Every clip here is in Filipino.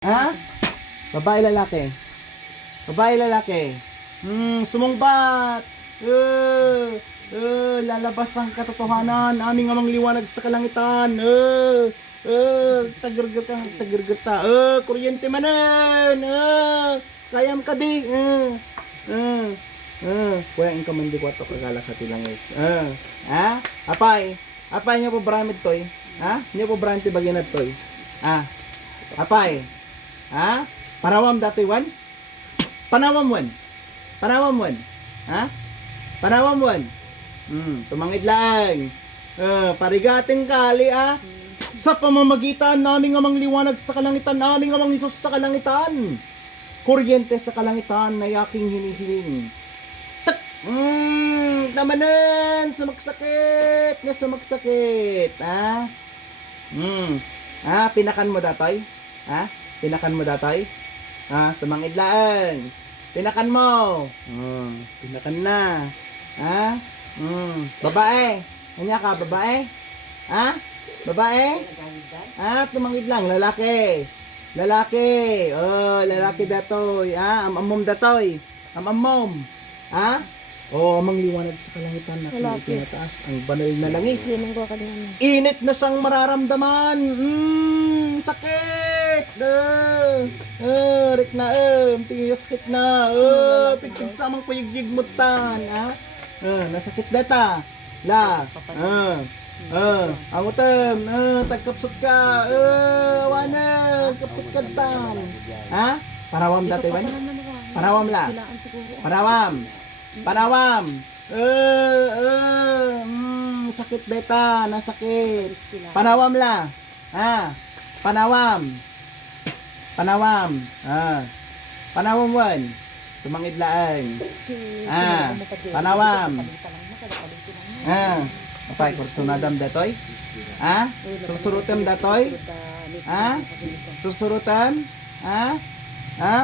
Ha? Babae lalaki? Babae lalaki? Sumungbat! Lalabas ang katotohanan, aming amang liwanag sa kalangitan. Tagargata. Kuryente manan. Kayam ka di. Kuya in kamandi ko ato kagala sa tilangis. Ha? Apay? Apay niyo po bramid toy? Ha? Niyo po bramid baginat toy? Ha? Apay? Ha? Panawam datoy wan? Panawam wan? Panawam wan? Ha? Panawam wan? Tumangid lang. Parigating kali sa pamamagitan naming amang liwanag sa kalangitan, naming amang Isus sa kalangitan. Kuryente sa kalangitan na yaking hinihiling. Tak! Tamanan! Sumagsakit! Nga sumagsakit! Ha? Pinakan mo datoy? Ha? Pinakan mo datoy? Ha? Tumangid lang. Pinakan mo. Pinakan na. Ha? Babae. Kanya ka, babae? Ha? Babae? Ha? Tumangid lang. Lalaki. Lalaki. Lalaki datoy. Ha? Amam datoy. Amam. Ha? Amang liwanag sa kalangitan na tinataas ang banal na langis. Init na siyang mararamdaman. Sakit. Rik na tingin sakit na. Pigpig samang kuyigyig mutan. Nasakit data. La. Ang utem. Tagkapsot ka. Wanag. Kapsot ka tan. Ha? Parawam dati ban? Parawam la. Parawam. Panawam. Sakit beta, nasakit. Panawam la. Ha? Panawam. Panawam. Panawam wan. Tumangid laang. Panawam. Apay kursunadam datoy? Ha? Susurutem datoy? Ha? Susurutem? Ha?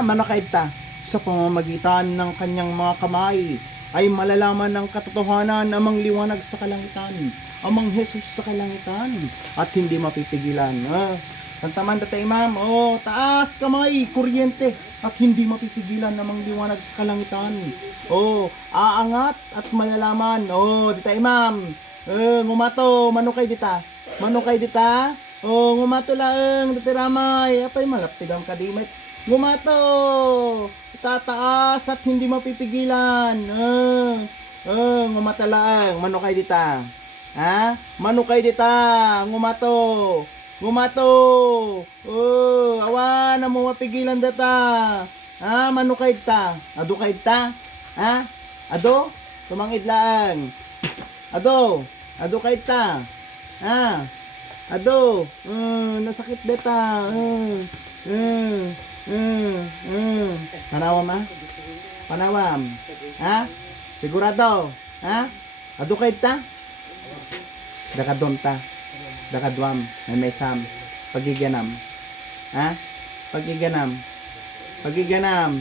Manakaid ta. Sa pamamagitan ng kanyang mga kamay ay malalaman ng katotohanan amang liwanag sa kalangitan, amang Jesus sa kalangitan, at hindi mapipigilan. Tantaman dati ma'am, taas kamay, kuryente, at hindi mapipigilan amang liwanag sa kalangitan. Aangat at malalaman. Dati ma'am, ngumato, manukay dita. Manukay dita. Ngumato laeng, dati ramay, apay malapidam kadimit. Ngumato! Tataas at hindi mapipigilan. Ngumatalaang. Manukay dita. Ha? Manukay dita. Ngumato. Ngumato. Awan na mo mapigilan data. Ha? Manukay dita. Ado kay dita. Ha? Ado? Tumangid laang. Ado. Ado kay dita. Ha? Ado. Nasakit data. Panawam Panawam. Ha? Sigurado? Ha? Adukay ta? Dakadon ta. Dakadwam. May sam. Pagiganam. Ha? Pagiganam. Pagiganam.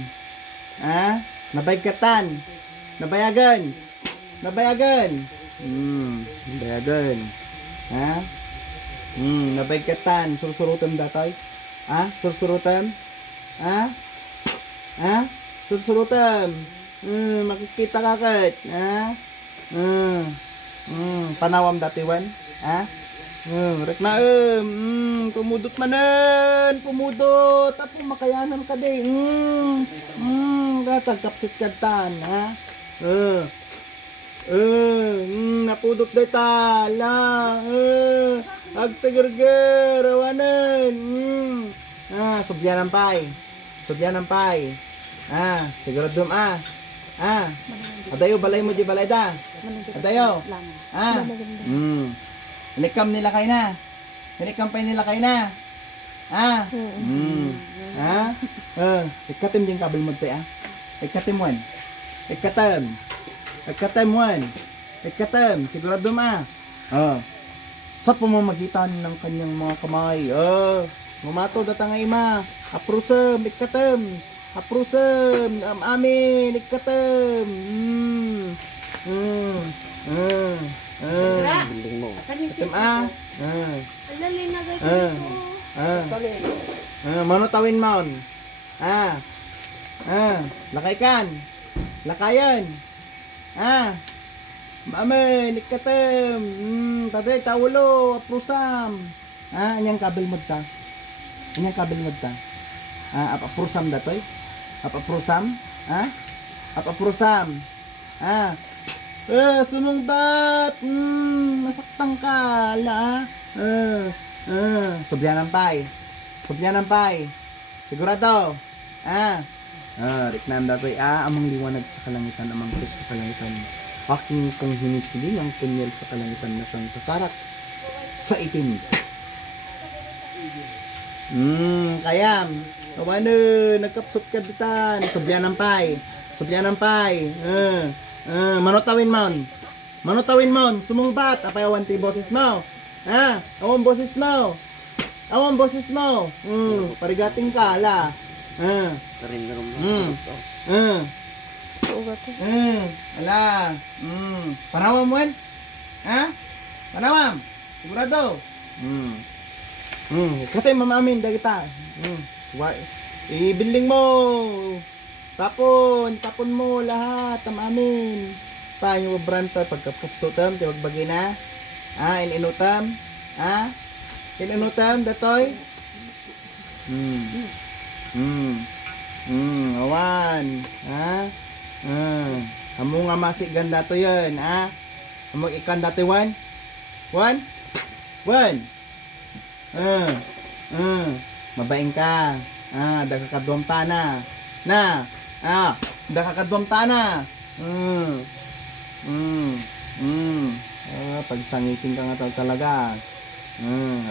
Ha? Nabaygkatan. Nabayagan. Nabayagan. Nabayagan. Ha? Nabaygkatan. Susurutan datoy. Ha? Sursurutan? Ha? Ha? Sursurutan? Makikita ka kat? Ha? Panawam datiwan? Ha? Rek na pumudot manan, pumudot, apo makayanan ka di. Gatagkapsit katan, ha? Napudot deta, la, agtagerger, awanan, subyan ng pay. Subyan ng pay. Siguradum Adayo balay mo di balay da. Adayo. Inikam nila kayo na. Inikam pa nila kayo na. Ikatim din kabel mo tayo. Ikatim wan. Ikatim. Ikatim wan. Ikatim. Siguradum sa pamamagitan ng kanyang mga kamay. Ngumato datang ima. Aprusem, ikatem. Aprusem, amin, ikatem. Biling mo. Ikatem Alali na gagawin ko. Manutawin mon. Lakay kan. Lakayan. Mame, nikatem. Taday tawlo, aprusam. Anyang kabel mo ta. Anyang kabel mo ta. Aprusam datoy. Aprusam. Aprusam. Sumungbat. Masaktan ka. Subyanan pay. Subyanan pay. Sigurado. Riknam datoy. Amang liwanag sa kalangitan, amang Diyos sa kalangitan. Aking kong hinikiling ang punyal sa kalangitan na siyang kasarak sa itim. Kayam. Ano, nagkapsot ka ditan. Subyanan pay. Subyanan pay. Manutawin mon. Manutawin mon. Sumungbat. Apay awan ti boses mo. Awan boses mo. Awan boses mo. Parigating ka, ala. Ala. Panawam mo yan? Panawam. Sigurado. Katay mamamin da kita. I-building mo. Tapon mo lahat tamamin. Pa yung brand pa pagkaputsutam, tiwag bagay na. Ininutam. Ininutam datoy. Awan. Amo nga masik ganda to yun, Amo ikan dati one. Mabaing ka. Dagakadwam tana. Dagakadwam tana. Pagsangitin ka nga talaga.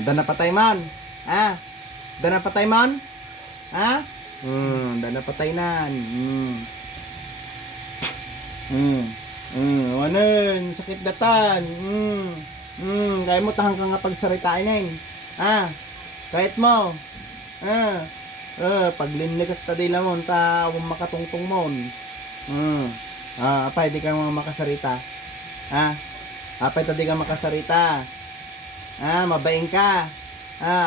Dana patay man. Dana patay man. Dana patay nan. Wanen, sakit datan. Kaya mo tahang ka nga pagsaritain yan. Kahit mo. Paglinig at tadila mo, huwag makatungtong mo. Apay, di ka mga makasarita. Apay, tadi ka makasarita. Mabaing ka.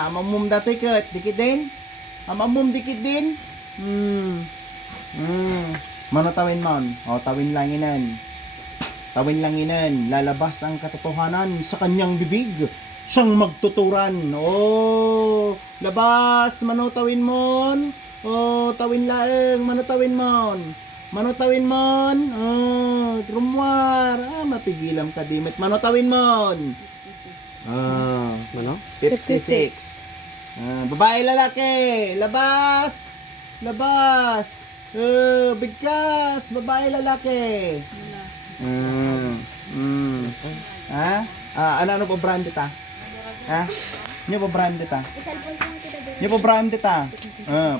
Amamum dati ka, dikit din. Amamum dikit din. Manatawin mon. Tawin langinan. Tawin langinan. Lalabas ang katotohanan sa kanyang bibig. Siyang magtuturan. Labas. Manutawin mon. Tawin laeng. Manutawin mon. Manutawin mon. Trumwar. Mapigilam ka dimit. Manutawin mon. 56. Babae lalaki. Labas. Labas. Bigkas. Babae lalaki. Ano po brand ita? Nyo po brand ita? Nyo po brand ita?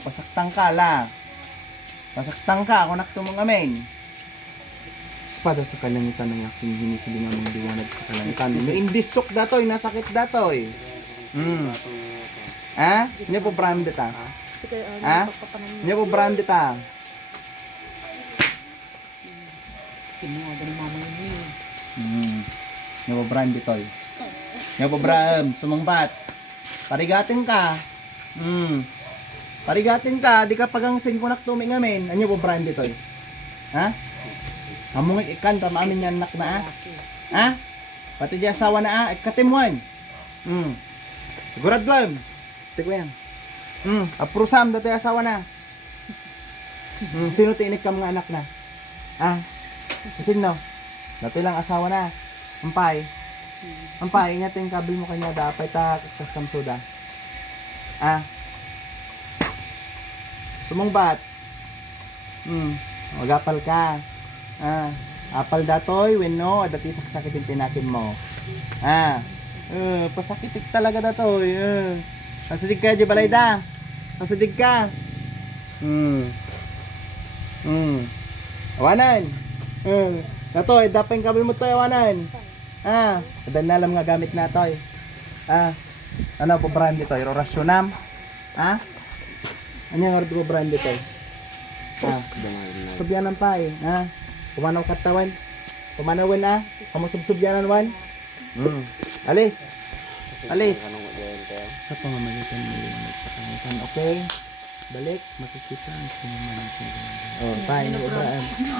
Pasaktang ka la. Pasaktang ka. Kung naktumong amin. Espada sa kalangitan ng aking hinikilingan ng liwanag sa kalangitan. Indisok datoy. Nasakit datoy. Nyo po brand ita? Nyo po brand ita? Nyo po brand itoy. Nyo po brand. Sumangbat. Parigatin ka. Parigatin ka. Di ka pagang singkunak tuming amin. Nyo po brand itoy. Among ikan pa maamin yan nak na Pati di asawa na ikatimwan. Sigurad lang. Tigwa yan. Aprusam dati asawa na. Sino tiinik ka mga anak na? Sino? Dati lang asawa na. Ampay. Ampay, inyatin kabel mo kanya dapat kastam soda. Sumungbat. Magapal ka. Apal datoy, wenno, dati sakit yung tinakin mo. Pasakitik talaga datoy. Pasidig ka, Jabalayda. Pasidig ka. Awanan. Datoy, dapat yung kabel mo tayo, awanan. Adan na lang nga gamit na toy. Ano po brand ito? Rasyonam? Ano yung po brand ito? Subyanan pa Pumanaw katawan. Pumanawin Kamu subsubyanan wan. Alis. Alis. sa pamamagitan ng liwanag sa kalangitan. Okay? Balik, makikita ang sinima ng singgalan. Oh, tayo, ibaan.